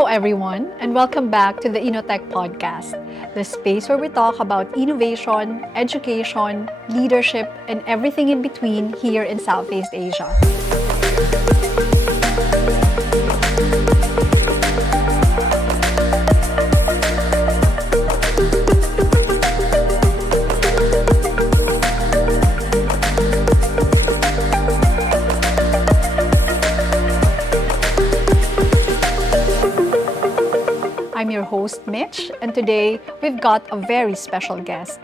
Hello, everyone, and welcome back to the INNOTECH Podcast, the space where we talk about innovation, education, leadership, and everything in between here in Southeast Asia. I'm your host, Mitch, and today we've got a very special guest.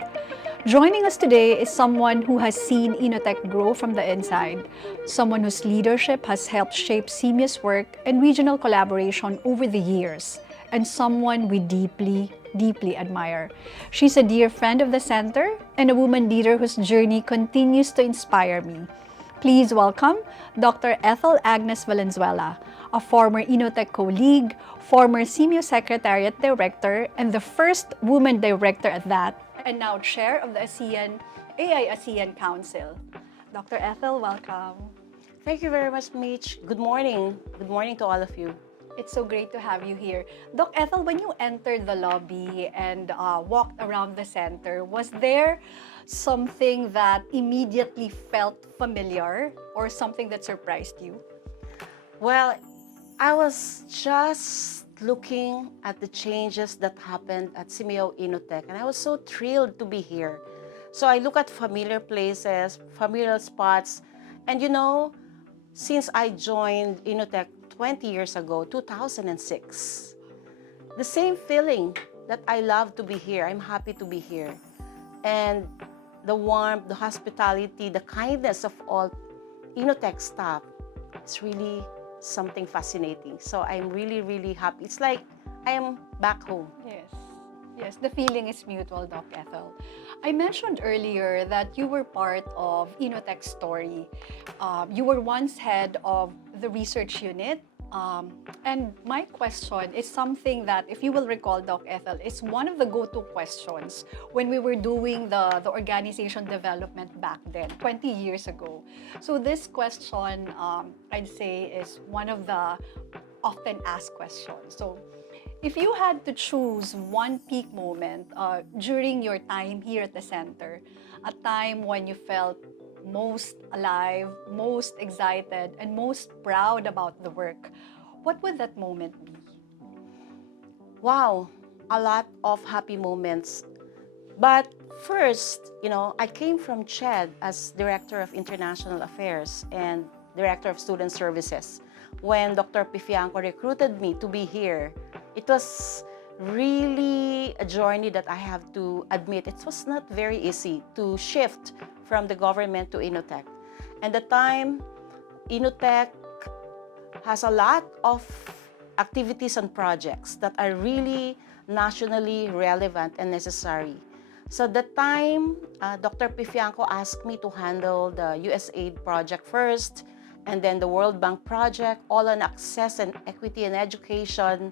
Joining us today is someone who has seen INNOTECH grow from the inside, someone whose leadership has helped shape SEAMEO's work and regional collaboration over the years, and someone we deeply, deeply admire. She's a dear friend of the center and a woman leader whose journey continues to inspire me. Please welcome Dr. Ethel Agnes Valenzuela, a former INNOTECH colleague, former SEAMEO Secretariat Director, and the first woman director at that, and now chair of the AI-ASEAN Council. Dr. Ethel, welcome. Thank you very much, Mitch. Good morning. Good morning to all of you. It's so great to have you here. Doc Ethel, when you entered the lobby and walked around the center, was there something that immediately felt familiar or something that surprised you? Well, I was just looking at the changes that happened at SEAMEO INNOTECH, and I was so thrilled to be here. So I look at familiar places, familiar spots, and since I joined INNOTECH 20 years ago, 2006, the same feeling that I love to be here. I'm happy to be here. And the warmth, the hospitality, the kindness of all INNOTECH staff, it's really something fascinating. So I'm really, really happy. It's like I am back home. Yes, the feeling is mutual, Doc Ethel. I mentioned earlier that you were part of INNOTECH's story. You were once head of the research unit. And my question is something that, if you will recall, Doc Ethel, is one of the go-to questions when we were doing the organization development back then, 20 years ago. So this question, I'd say, is one of the often asked questions. So if you had to choose one peak moment during your time here at the center, a time when you felt most alive, most excited, and most proud about the work, what would that moment be? Wow, a lot of happy moments. But first, I came from CHED as Director of International Affairs and Director of Student Services. When Dr. Pifianco recruited me to be here, it was really a journey that I have to admit. It was not very easy to shift from the government to INNOTECH. And the time, INNOTECH has a lot of activities and projects that are really nationally relevant and necessary. So the time, Dr. Pifianco asked me to handle the USAID project first, and then the World Bank project, all on access and equity and education.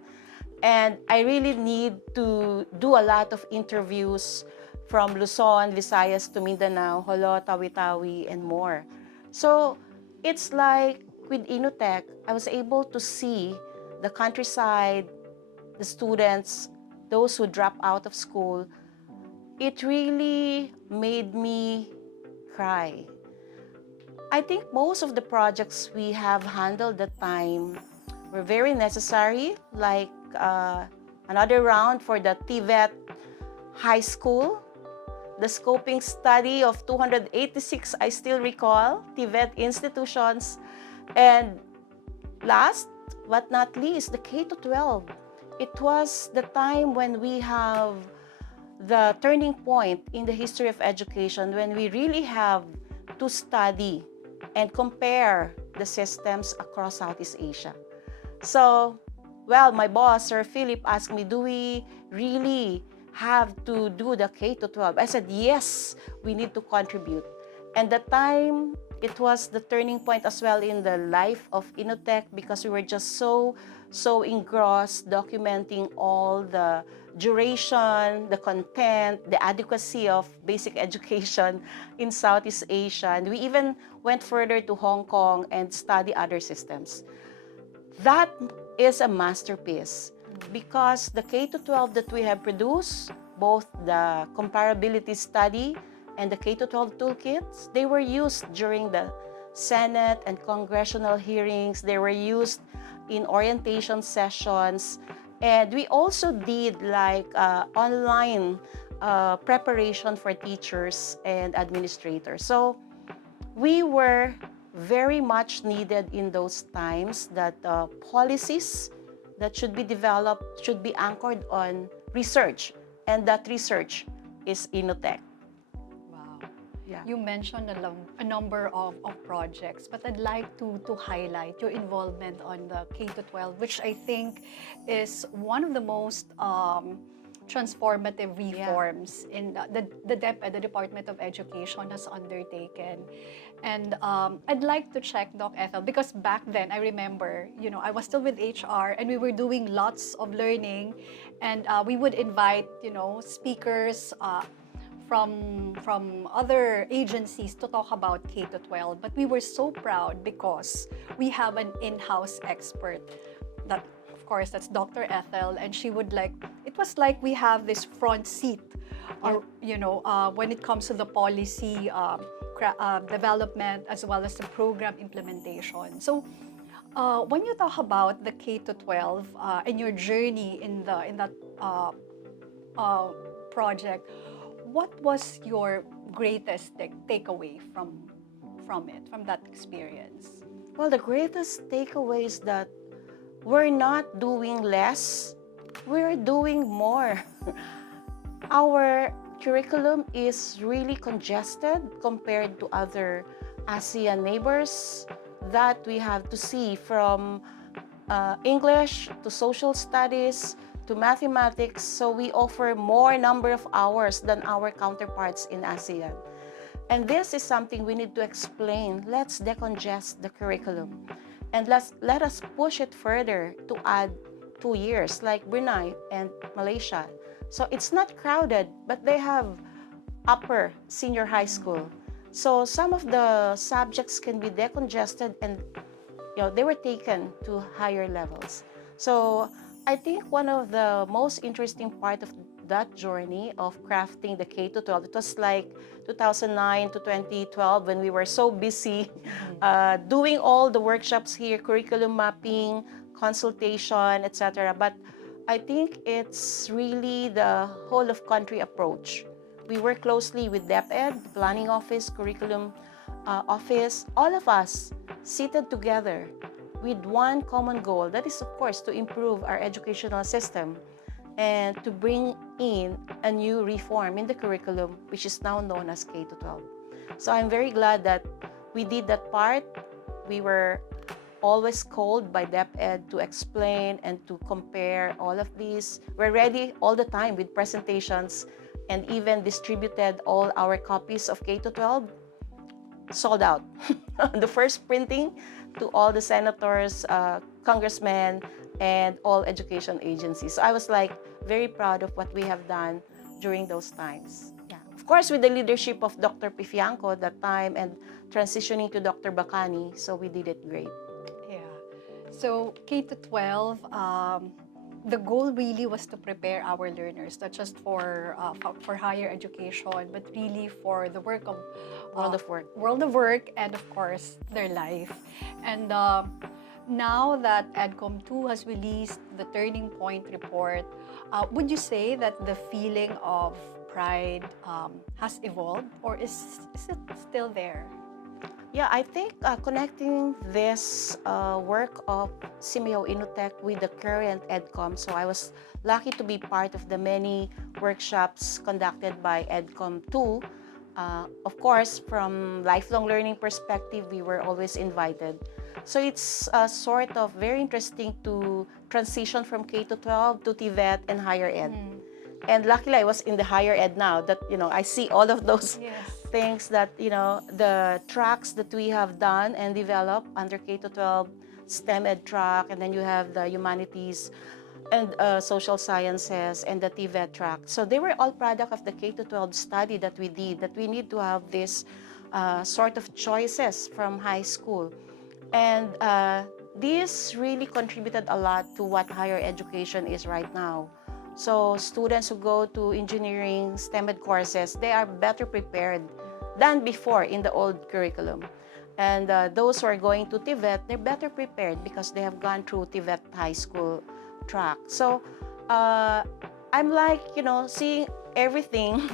And I really need to do a lot of interviews from Luzon, Visayas to Mindanao, Jolo, Tawi-Tawi, and more. So it's like with INNOTECH, I was able to see the countryside, the students, those who drop out of school. It really made me cry. I think most of the projects we have handled at the time were very necessary, like another round for the TVET High School, the scoping study of 286, I still recall, TVET institutions, and last but not least, the K-12. It was the time when we have the turning point in the history of education, when we really have to study and compare the systems across Southeast Asia. So, my boss, Sir Philip, asked me, do we really have to do the K-12? I said, yes, we need to contribute. And the time, it was the turning point as well in the life of INNOTECH, because we were just so engrossed documenting all the duration, the content, the adequacy of basic education in Southeast Asia. And we even went further to Hong Kong and study other systems. That is a masterpiece. because the K to 12 that we have produced, both the comparability study and the K to 12 toolkits, they were used during the Senate and congressional hearings. They were used in orientation sessions. And we also did like online preparation for teachers and administrators. So we were very much needed in those times that policies that should be developed should be anchored on research, and that research is INNOTECH. Wow. Yeah. You mentioned a number of projects, but I'd like to highlight your involvement on the K to 12, which I think is one of the most transformative reforms in the DepEd, the Department of Education, has undertaken. And I'd like to check, Doc Ethel, because back then I remember, I was still with HR and we were doing lots of learning, and we would invite, speakers from other agencies to talk about K to 12. But we were so proud because we have an in-house expert that, of course, that's Dr. Ethel, and she would it was like we have this front seat, or when it comes to the policy development as well as the program implementation. So when you talk about the K to 12 and your journey in that project, what was your greatest takeaway from that experience? Well, the greatest takeaway is that we're not doing less, we're doing more. Our curriculum is really congested compared to other ASEAN neighbors that we have to see, from English to social studies to mathematics. So we offer more number of hours than our counterparts in ASEAN. And this is something we need to explain. Let's decongest the curriculum. And let us push it further to add 2 years, like Brunei and Malaysia. So it's not crowded, but they have upper senior high school. So some of the subjects can be decongested, and they were taken to higher levels. So I think one of the most interesting part of that journey of crafting the K to 12, it was like 2009 to 2012 when we were so busy doing all the workshops here, curriculum mapping, consultation, etc. But I think it's really the whole of country approach. We work closely with DepEd, Planning Office, Curriculum Office, all of us seated together with one common goal. That is, of course, to improve our educational system and to bring in a new reform in the curriculum, which is now known as K to 12. So I'm very glad that we did that part. We were always called by DepEd to explain and to compare all of these. We're ready all the time with presentations, and even distributed all our copies of K to 12, sold out. The first printing to all the senators, congressmen, and all education agencies. So I was very proud of what we have done during those times. Yeah. Of course, with the leadership of Dr. Pifianco at that time and transitioning to Dr. Bacani, so we did it great. Yeah. So K to 12, the goal really was to prepare our learners, not just for higher education, but really for the work of world of work, and of course their life. And now that EDCOM 2 has released the Turning Point report, would you say that the feeling of pride has evolved, or is it still there? Yeah, I think connecting this work of SEAMEO INNOTECH with the current EDCOM, so I was lucky to be part of the many workshops conducted by EDCOM 2. Of course, from lifelong learning perspective, we were always invited. So it's sort of very interesting to transition from K to 12 to TVET and higher ed. And luckily, I was in the higher ed now that, I see all of those things that, the tracks that we have done and developed under K to 12, STEM ed track, and then you have the humanities and social sciences and the TVET track. So they were all product of the K to 12 study that we did, that we need to have this sort of choices from high school. And this really contributed a lot to what higher education is right now. So students who go to engineering, STEM courses, they are better prepared than before in the old curriculum. And those who are going to TVET, they're better prepared because they have gone through TVET high school track. So I'm like, seeing everything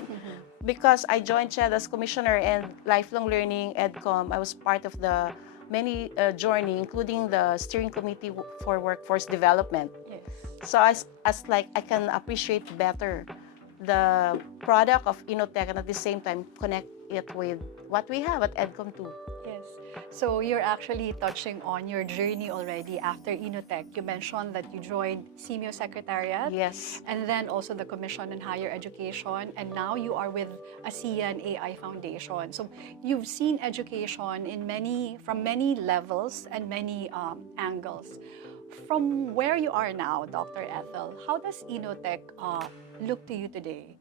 because I joined CHED as commissioner and lifelong learning EdCom. I was part of the many journey, including the steering committee for workforce development. Yes. So as like I can appreciate better the product of INNOTECH and at the same time connect it with what we have at EdCom too. Yes. So you're actually touching on your journey already after INNOTECH. You mentioned that you joined SEAMEO Secretariat. Yes. And then also the Commission on Higher Education. And now you are with ASEAN AI Foundation. So you've seen education from many levels and many angles. From where you are now, Dr. Ethel, how does INNOTECH look to you today?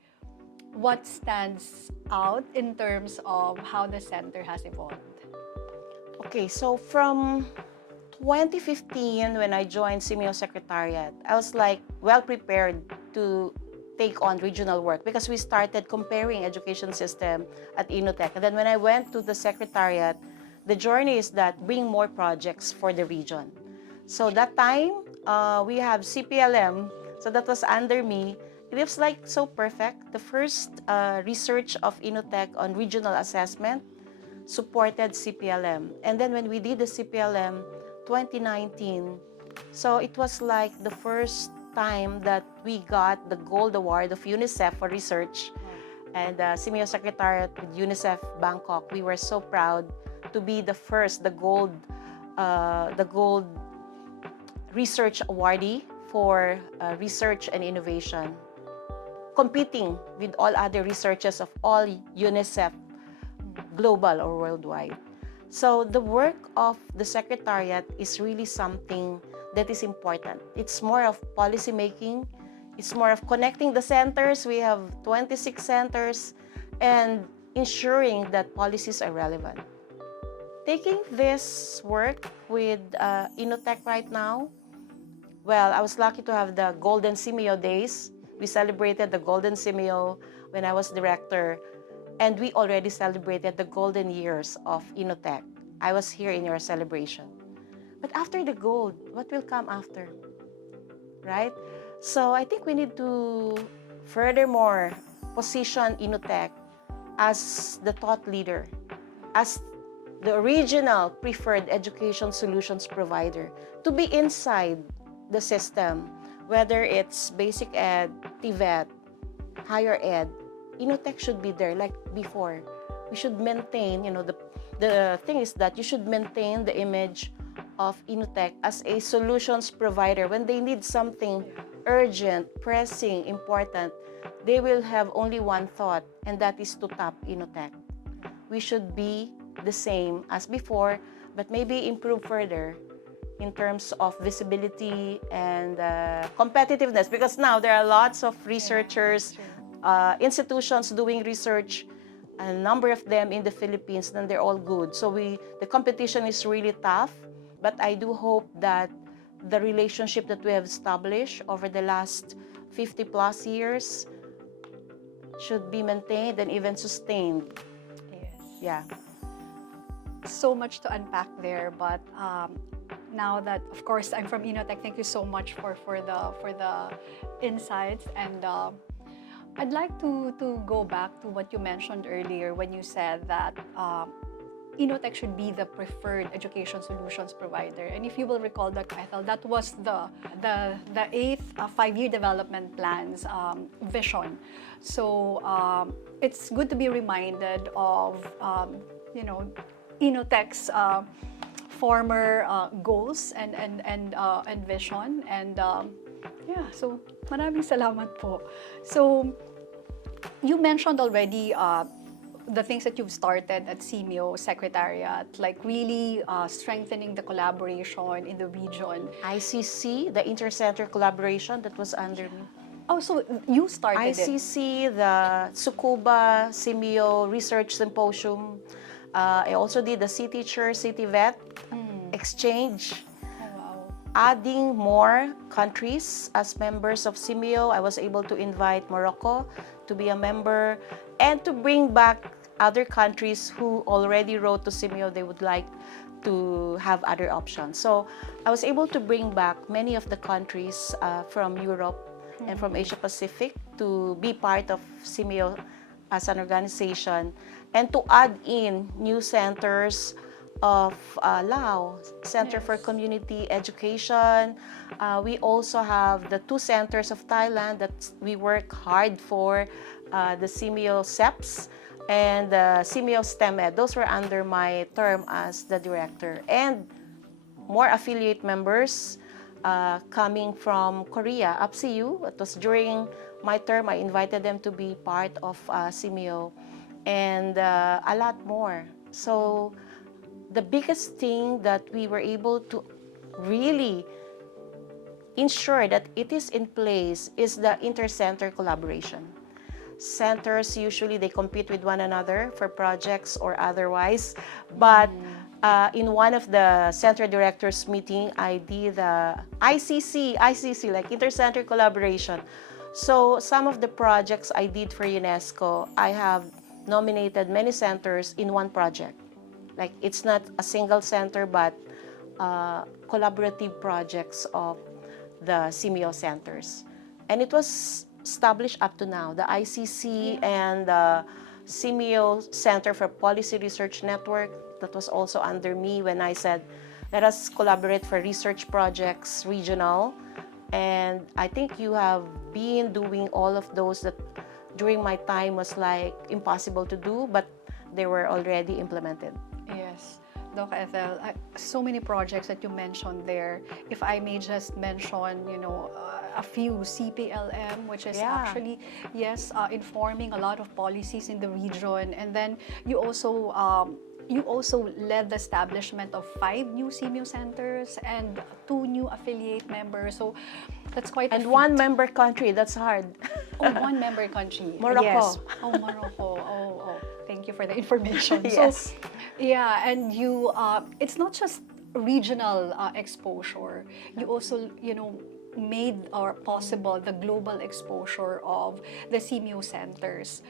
What stands out in terms of how the center has evolved? Okay, so from 2015, when I joined SEAMEO Secretariat, I was like well prepared to take on regional work because we started comparing education system at INNOTECH. And then when I went to the Secretariat, the journey is that bring more projects for the region. So that time, we have CPLM, so that was under me. It was like so perfect. The first research of INNOTECH on regional assessment supported CPLM. And then when we did the CPLM 2019, so it was like the first time that we got the Gold Award of UNICEF for research. And SEAMEO Secretariat with UNICEF Bangkok, we were so proud to be the first, the gold research awardee for research and innovation, competing with all other researchers of all UNICEF global or worldwide. So the work of the Secretariat is really something that is important. It's more of policy making. It's more of connecting the centers. We have 26 centers and ensuring that policies are relevant. Taking this work with INNOTECH right now, well, I was lucky to have the Golden SEAMEO days. We celebrated the Golden SEAMEO when I was director, and we already celebrated the golden years of INNOTECH. I was here in your celebration. But after the gold, what will come after? Right? So I think we need to furthermore position INNOTECH as the thought leader, as the original preferred education solutions provider, to be inside the system, whether it's basic ed, TVET, higher ed. INNOTECH should be there like before. We should maintain, the thing is that you should maintain the image of INNOTECH as a solutions provider. When they need something urgent, pressing, important, they will have only one thought, and that is to tap INNOTECH. We should be the same as before, but maybe improve further in terms of visibility and competitiveness, because now there are lots of researchers, institutions doing research, a number of them in the Philippines, and they're all good. So the competition is really tough, but I do hope that the relationship that we have established over the last 50 plus years should be maintained and even sustained. Yes. Yeah. So much to unpack there, but now that, of course, I'm from INNOTECH, thank you so much for the insights. And I'd like to go back to what you mentioned earlier when you said that INNOTECH should be the preferred education solutions provider. And if you will recall, Dr. Ethel, that was the 8th five-year development plan's vision. So it's good to be reminded of INNOTECH's former goals and vision. And so maraming salamat po. So you mentioned already the things that you've started at SEAMEO Secretariat, like really strengthening the collaboration in the region. ICC, the inter-center collaboration that was under me. Oh, so you started ICC, the Tsukuba SEAMEO Research Symposium. I also did the City Teacher, City Vet exchange. Oh, adding more countries as members of SEAMEO. I was able to invite Morocco to be a member and to bring back other countries who already wrote to SEAMEO they would like to have other options. So I was able to bring back many of the countries from Europe and from Asia Pacific to be part of SEAMEO as an organization and to add in new centers of Lao, Center for Community Education. We also have the 2 centers of Thailand that we work hard for, the SEAMEO CEPS and the SEAMEO STEM-Ed. Those were under my term as the director. And more affiliate members coming from Korea, UPSIU. It was during my term, I invited them to be part of SEAMEO and a lot more. So the biggest thing that we were able to really ensure that it is in place is the inter-center collaboration. Centers, usually they compete with one another for projects or otherwise, but in one of the center directors meeting, I did the ICC, like inter-center collaboration. So some of the projects I did for UNESCO, I have nominated many centers in one project. Like it's not a single center, but collaborative projects of the SEAMEO centers. And it was established up to now. The ICC and the SEAMEO Center for Policy Research Network, that was also under me when I said, let us collaborate for research projects, regional. And I think you have been doing all of those that during my time was like impossible to do, but they were already implemented. Yes, Doc Ethel, so many projects that you mentioned there. If I may just mention, a few, CPLM, which is actually, informing a lot of policies in the region. And then you also led the establishment of 5 new SEAMEO centers and 2 new affiliate members. So that's quite and one member country, that's hard. Oh, one member country. Morocco. Yes. Oh, Morocco. Oh. Thank you for the information. Yes. So, yeah, and you, it's not just regional exposure. You also, made or possible the global exposure of the SEAMEO centers.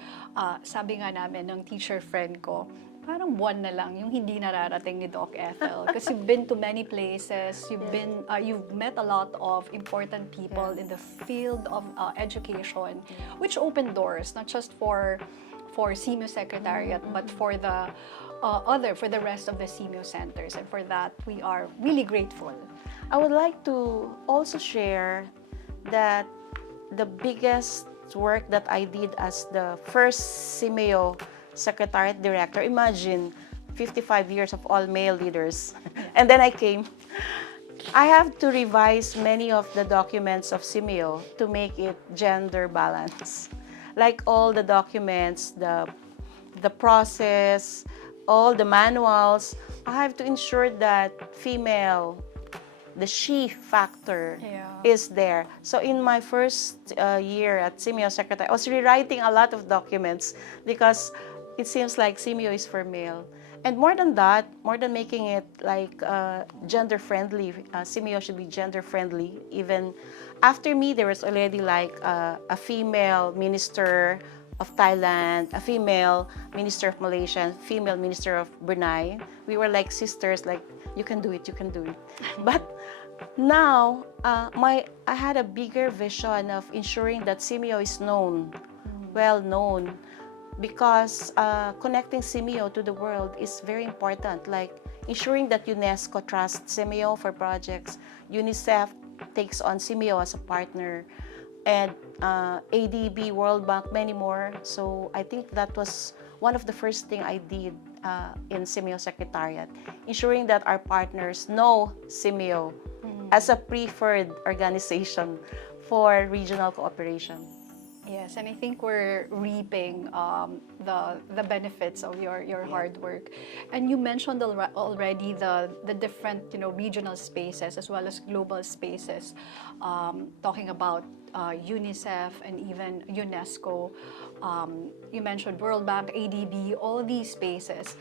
Sabi nga namin ng teacher friend ko, parang buwan na lang yung hindi nararating ni Doc Ethel. Because you've been to many places, you've met a lot of important people in the field of education, which opened doors, not just for SEAMEO Secretariat, but for the rest of the SEAMEO centers. And for that, we are really grateful. I would like to also share that the biggest work that I did as the first SEAMEO Secretariat Director, imagine 55 years of all male leaders, and then I came. I have to revise many of the documents of SEAMEO to make it gender balanced. Like all the documents, the process, all the manuals, I have to ensure that female, the she factor is there. So in my first year at SEAMEO Secretary, I was rewriting a lot of documents because it seems like SEAMEO is for male. And more than that, more than making it like gender friendly, SEAMEO should be gender friendly. Even after me, there was already like a female minister of Thailand, a female minister of Malaysia, female minister of Brunei. We were like sisters, like you can do it, you can do it. But now, I had a bigger vision of ensuring that SEAMEO is known, well known, because connecting SEAMEO to the world is very important. Like ensuring that UNESCO trusts SEAMEO for projects, UNICEF takes on SEAMEO as a partner, and ADB, World Bank, many more. So I think that was one of the first things I did in SEAMEO Secretariat, ensuring that our partners know SEAMEO as a preferred organization for regional cooperation. Yes, and I think we're reaping the benefits of your hard work. And you mentioned already the different regional spaces as well as global spaces, talking about UNICEF and even UNESCO. You mentioned World Bank, ADB, all these spaces.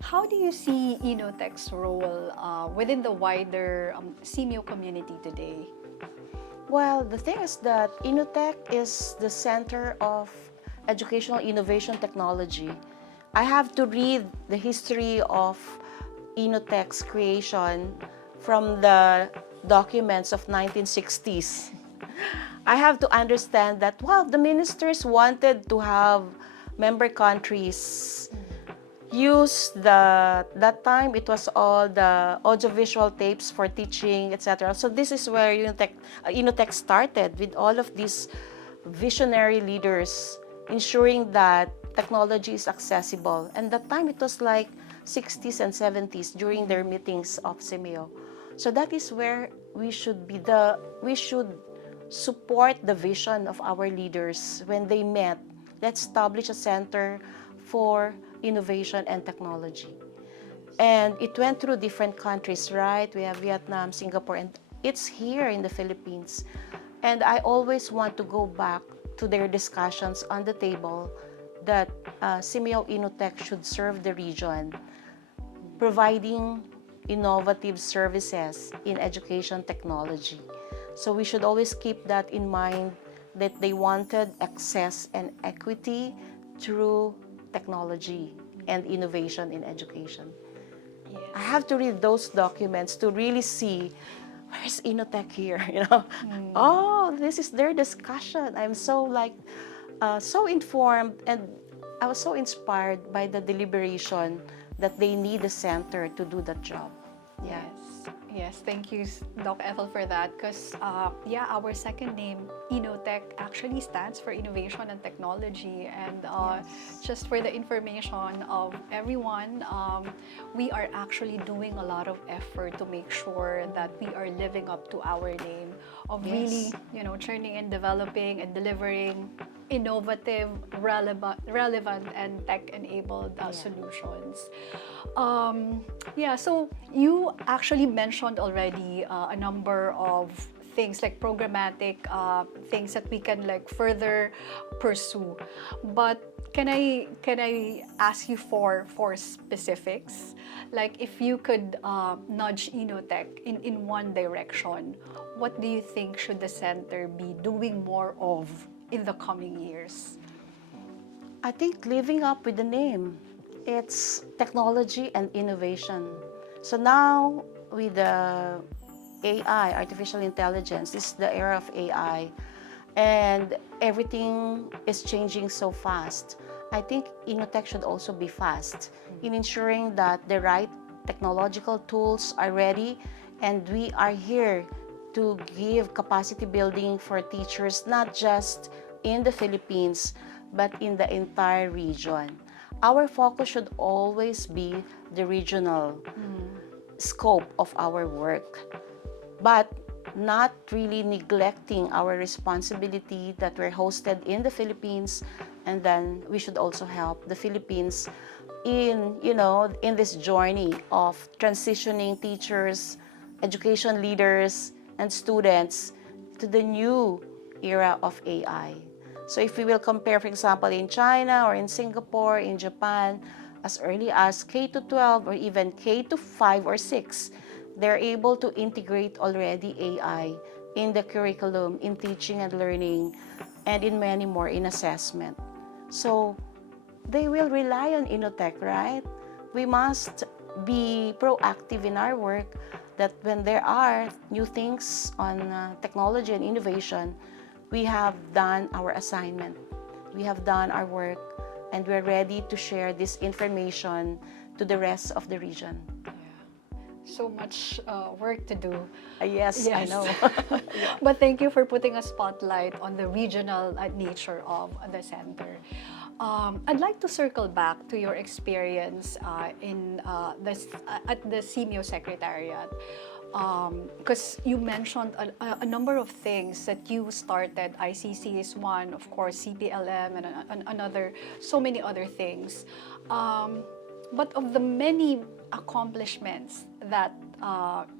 How do you see INNOTECH's role within the wider SEAMEO community today? Well, the thing is that INNOTECH is the center of educational innovation technology. I have to read the history of INNOTECH's creation from the documents of 1960s. I have to understand that, well, the ministers wanted to have member countries use that time it was all the audiovisual tapes for teaching, etc. So this is where INNOTECH started with all of these visionary leaders ensuring that technology is accessible. And that time it was like 60s and 70s during their meetings of SEAMEO. So that is where we should support the vision of our leaders when they met. Let's establish a center for innovation and technology. And it went through different countries, right? We have Vietnam, Singapore, and it's here in the Philippines. And I always want to go back to their discussions on the table that SEAMEO INNOTECH should serve the region, providing innovative services in education technology. So we should always keep that in mind, that they wanted access and equity through technology and innovation in education. Yes. I have to read those documents to really see where's INNOTECH here, you know? Oh, this is their discussion. I'm so so informed, and I was so inspired by the deliberation that they need a center to do that job. Yeah. Yes, thank you, Doc Ethel, for that. Because, our second name, INNOTECH, actually stands for Innovation and Technology. And just for the information of everyone, we are actually doing a lot of effort to make sure that we are living up to our name of really, churning and developing and delivering innovative, relevant and tech-enabled solutions. So you actually mentioned already a number of things like programmatic things that we can like further pursue. But can I ask you for specifics? Like if you could nudge INNOTECH in one direction, what do you think should the center be doing more of in the coming years? I think living up with the name. It's technology and innovation. So now with the AI, artificial intelligence, this is the era of AI, and everything is changing so fast. I think INNOTECH should also be fast in ensuring that the right technological tools are ready, and we are here to give capacity building for teachers, not just in the Philippines, but in the entire region. Our focus should always be the regional scope of our work, but not really neglecting our responsibility that we're hosted in the Philippines, and then we should also help the Philippines in this journey of transitioning teachers, education leaders, and students to the new era of AI. So if we will compare, for example, in China or in Singapore, in Japan, as early as K-12 or even K-5 or 6, they're able to integrate already AI in the curriculum, in teaching and learning, and in many more, in assessment. So they will rely on INNOTECH, right? We must be proactive in our work, that when there are new things on technology and innovation, we have done our assignment, we have done our work, and we're ready to share this information to the rest of the region. Yeah. So much work to do. Yes, I know. But thank you for putting a spotlight on the regional nature of the center. I'd like to circle back to your experience at the SEAMEO Secretariat. Because you mentioned a number of things that you started. ICC is one, of course, CPLM and another, so many other things. But of the many accomplishments that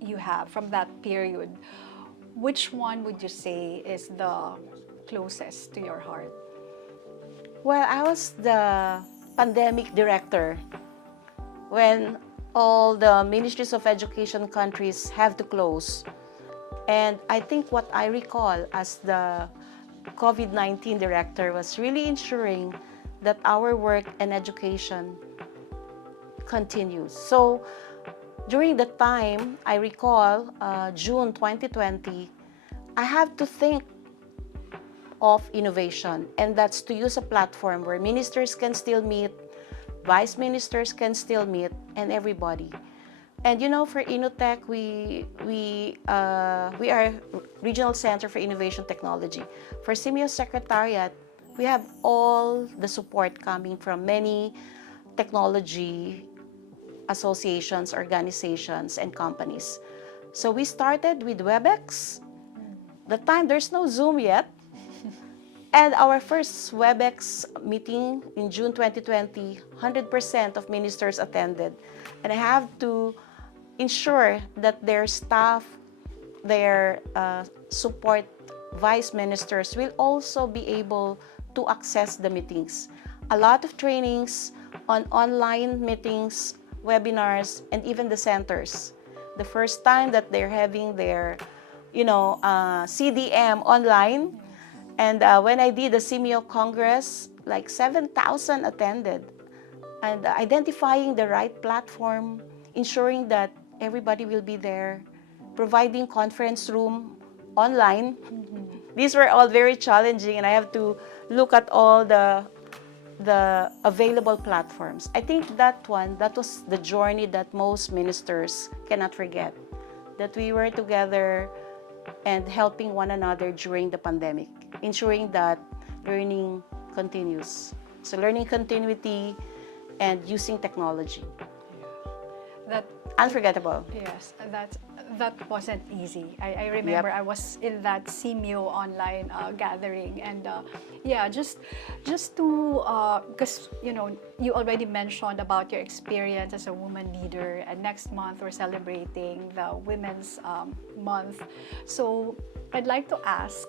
you have from that period, which one would you say is the closest to your heart? Well, I was the pandemic director when all the ministries of education countries have to close. And I think what I recall as the COVID-19 director was really ensuring that our work and education continues. So during the time, I recall June 2020, I have to think of innovation, and that's to use a platform where ministers can still meet, vice ministers can still meet, and everybody. And you know, for INNOTECH, we are Regional Center for Innovation Technology. For SEAMEO Secretariat, we have all the support coming from many technology associations, organizations, and companies. So we started with WebEx. The time there's no Zoom yet. And our first WebEx meeting in June 2020, 100% of ministers attended. And I have to ensure that their staff, their support vice ministers will also be able to access the meetings. A lot of trainings on online meetings, webinars, and even the centers. The first time that they're having their, CDM online. And when I did the SEAMEO Congress, like 7,000 attended. And identifying the right platform, ensuring that everybody will be there, providing conference room online. These were all very challenging, and I have to look at all the available platforms. I think that was the journey that most ministers cannot forget, that we were together and helping one another during the pandemic, ensuring that learning continues. So learning continuity and using technology. That Unforgettable. Yes, that wasn't easy. I remember Yep. I was in that SEAMEO online gathering, and just to because you already mentioned about your experience as a woman leader, and next month we're celebrating the Women's Month. So I'd like to ask,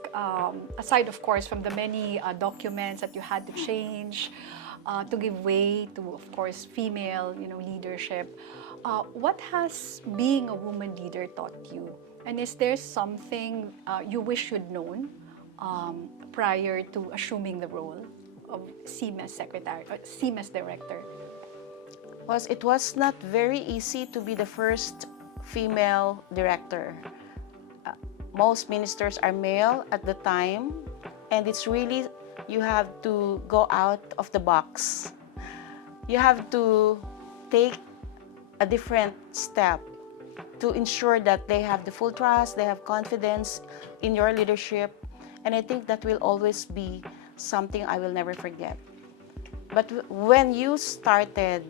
aside of course from the many documents that you had to change to give way to, of course, female leadership. What has being a woman leader taught you? And is there something you wish you'd known prior to assuming the role of SEAMES Secretary, SEAMES Director? It was not very easy to be the first female director. Most ministers are male at the time, and it's really, you have to go out of the box. You have to take a different step to ensure that they have the full trust, they have confidence in your leadership. And I think that will always be something I will never forget. But when you started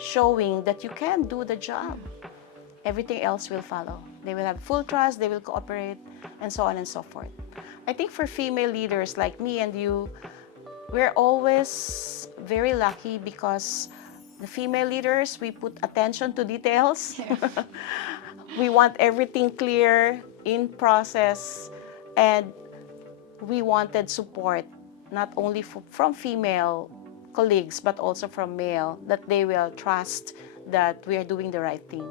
showing that you can do the job, everything else will follow. They will have full trust, they will cooperate, and so on and so forth. I think for female leaders like me and you, we're always very lucky because the female leaders, we put attention to details. Yeah. We want everything clear, in process, and we wanted support, not only from female colleagues, but also from male, that they will trust that we are doing the right thing.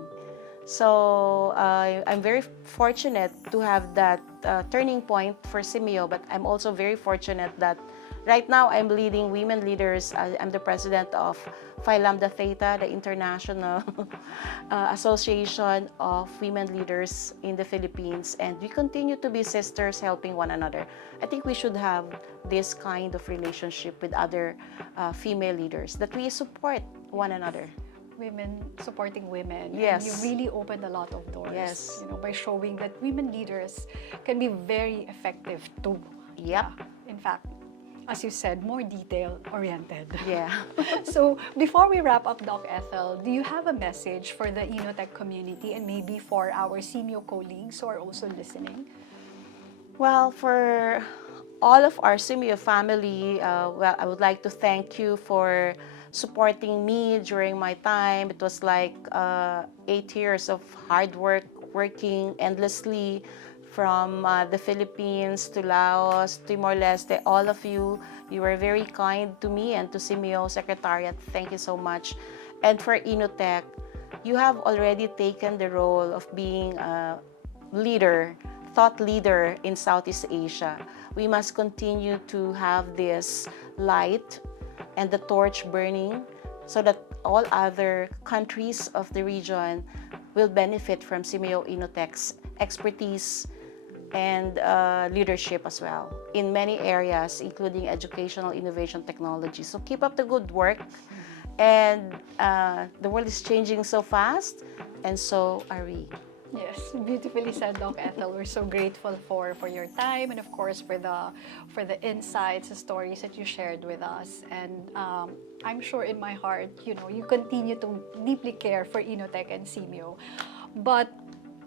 So I'm very fortunate to have that turning point for SEAMEO, but I'm also very fortunate that right now I'm leading women leaders. I'm the president of Phi Lambda Theta, the International Association of Women Leaders in the Philippines, and we continue to be sisters helping one another. I think we should have this kind of relationship with other female leaders, that we support one another. Women supporting women. Yes. And you really opened a lot of doors. Yes. By showing that women leaders can be very effective too. Yep. Yeah. In fact, as you said, more detail-oriented. Yeah. So before we wrap up, Doc Ethel, do you have a message for the INNOTECH community and maybe for our SEAMEO colleagues who are also listening? Well, for all of our SEAMEO family, I would like to thank you for supporting me during my time. It was like 8 years of hard work, working endlessly from the Philippines to Laos, Timor-Leste. All of you, you were very kind to me and to SEAMEO Secretariat. Thank you so much. And for INNOTECH, you have already taken the role of being a leader, thought leader in Southeast Asia. We must continue to have this light and the torch burning so that all other countries of the region will benefit from SEAMEO INNOTECH's expertise and leadership as well in many areas, including educational innovation technology. So keep up the good work. And the world is changing so fast, and so are we. Yes, beautifully said, Doc Ethel. We're so grateful for your time and of course for the insights, the stories that you shared with us. And I'm sure in my heart, you continue to deeply care for INNOTECH and SEAMEO. But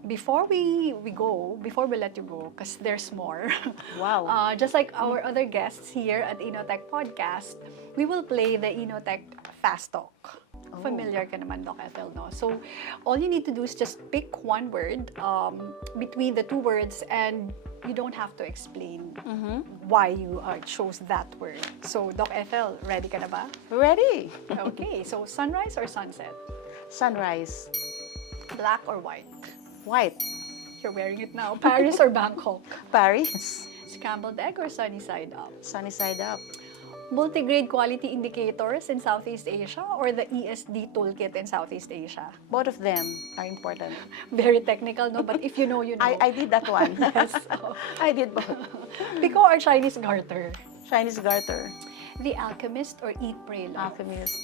before we let you go, because there's more. Wow. Just like our other guests here at INNOTECH Podcast, we will play the INNOTECH Fast Talk. Familiar ka naman, Doc Ethel, no? So, all you need to do is just pick one word between the two words, and you don't have to explain why you chose that word. So, Doc Ethel, ready ka na ba? Ready. Okay, so sunrise or sunset? Sunrise. Black or white? White. You're wearing it now. Paris or Bangkok? Paris. Scrambled egg or sunny side up? Sunny side up. Multi-grade quality indicators in Southeast Asia or the ESD toolkit in Southeast Asia? Both of them are important. Very technical, no? But if you know, you know. I did that one. Yes. I did both. Pico or Chinese garter? Chinese garter. The Alchemist or Eat, Pray, Love? Alchemist.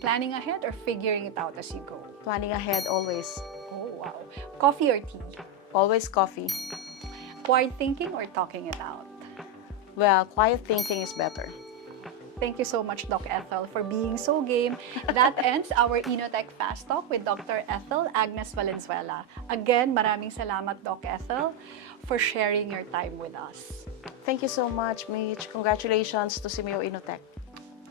Planning ahead or figuring it out as you go? Planning ahead always. Oh, wow. Coffee or tea? Always coffee. Quiet thinking or talking it out? Well, quiet thinking is better. Thank you so much, Doc Ethel, for being so game. That ends our INNOTECH Fast Talk with Dr. Ethel Agnes Valenzuela. Again, maraming salamat, Doc Ethel, for sharing your time with us. Thank you so much, Mitch. Congratulations to SEAMEO INNOTECH.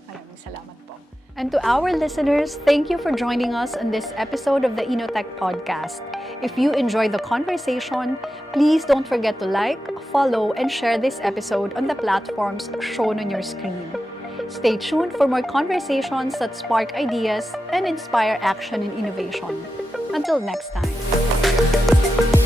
Maraming salamat po. And to our listeners, thank you for joining us on this episode of the INNOTECH Podcast. If you enjoyed the conversation, please don't forget to like, follow, and share this episode on the platforms shown on your screen. Stay tuned for more conversations that spark ideas and inspire action and innovation. Until next time.